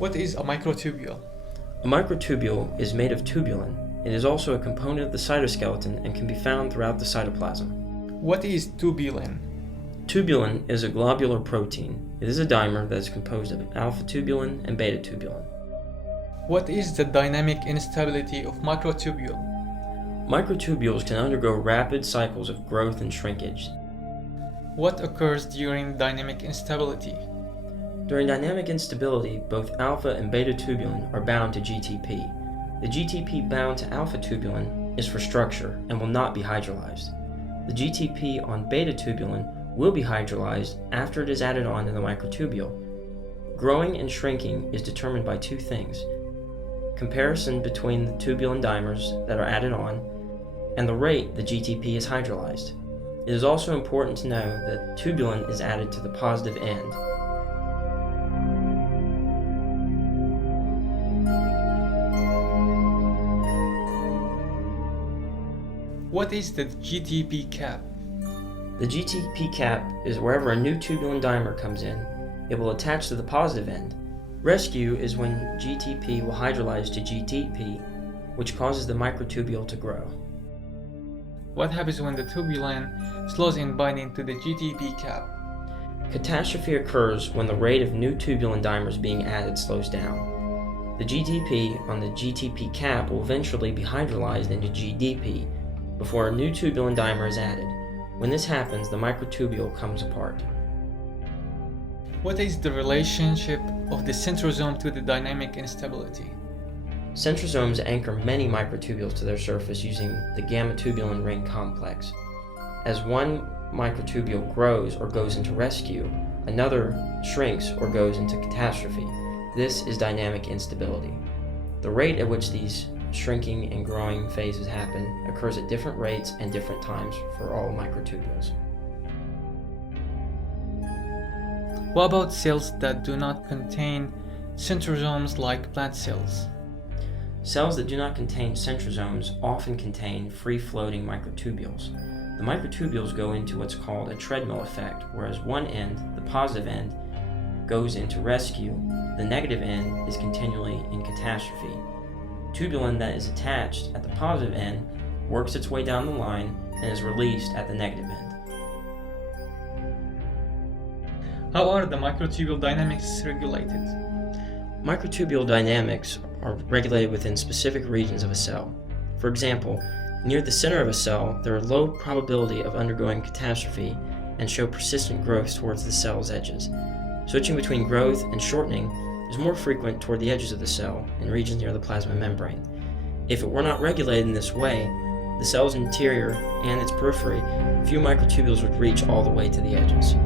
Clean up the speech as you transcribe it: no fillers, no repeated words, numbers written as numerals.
What is a microtubule? A microtubule is made of tubulin. It is also a component of the cytoskeleton and can be found throughout the cytoplasm. What is tubulin? Tubulin is a globular protein. It is a dimer that is composed of alpha-tubulin and beta-tubulin. What is the dynamic instability of microtubule? Microtubules can undergo rapid cycles of growth and shrinkage. What occurs during dynamic instability? During dynamic instability, both alpha and beta-tubulin are bound to GTP. The GTP bound to alpha-tubulin is for structure and will not be hydrolyzed. The GTP on beta-tubulin will be hydrolyzed after it is added on to the microtubule. Growing and shrinking is determined by two things: comparison between the tubulin dimers that are added on and the rate the GTP is hydrolyzed. It is also important to know that tubulin is added to the positive end. What is the GTP cap? The GTP cap is wherever a new tubulin dimer comes in, it will attach to the positive end. Rescue is when GTP will hydrolyze to GTP, which causes the microtubule to grow. What happens when the tubulin slows in binding to the GTP cap? Catastrophe occurs when the rate of new tubulin dimers being added slows down. The GTP on the GTP cap will eventually be hydrolyzed into GDP before a new tubulin dimer is added. When this happens, the microtubule comes apart. What is the relationship of the centrosome to the dynamic instability? Centrosomes anchor many microtubules to their surface using the gamma-tubulin ring complex. As one microtubule grows or goes into rescue, another shrinks or goes into catastrophe. This is dynamic instability. The rate at which these shrinking and growing phases happen occurs at different rates and different times for all microtubules. What about cells that do not contain centrosomes like plant cells? Cells that do not contain centrosomes often contain free-floating microtubules. The microtubules go into what's called a treadmill effect, whereas one end, the positive end, goes into rescue, the negative end is continually in catastrophe. Tubulin that is attached at the positive end works its way down the line and is released at the negative end. How are the microtubule dynamics regulated? Microtubule dynamics are regulated within specific regions of a cell. For example, near the center of a cell, there are low probability of undergoing catastrophe and show persistent growth towards the cell's edges. Switching between growth and shortening is more frequent toward the edges of the cell in regions near the plasma membrane. If it were not regulated in this way, the cell's interior and its periphery, few microtubules would reach all the way to the edges.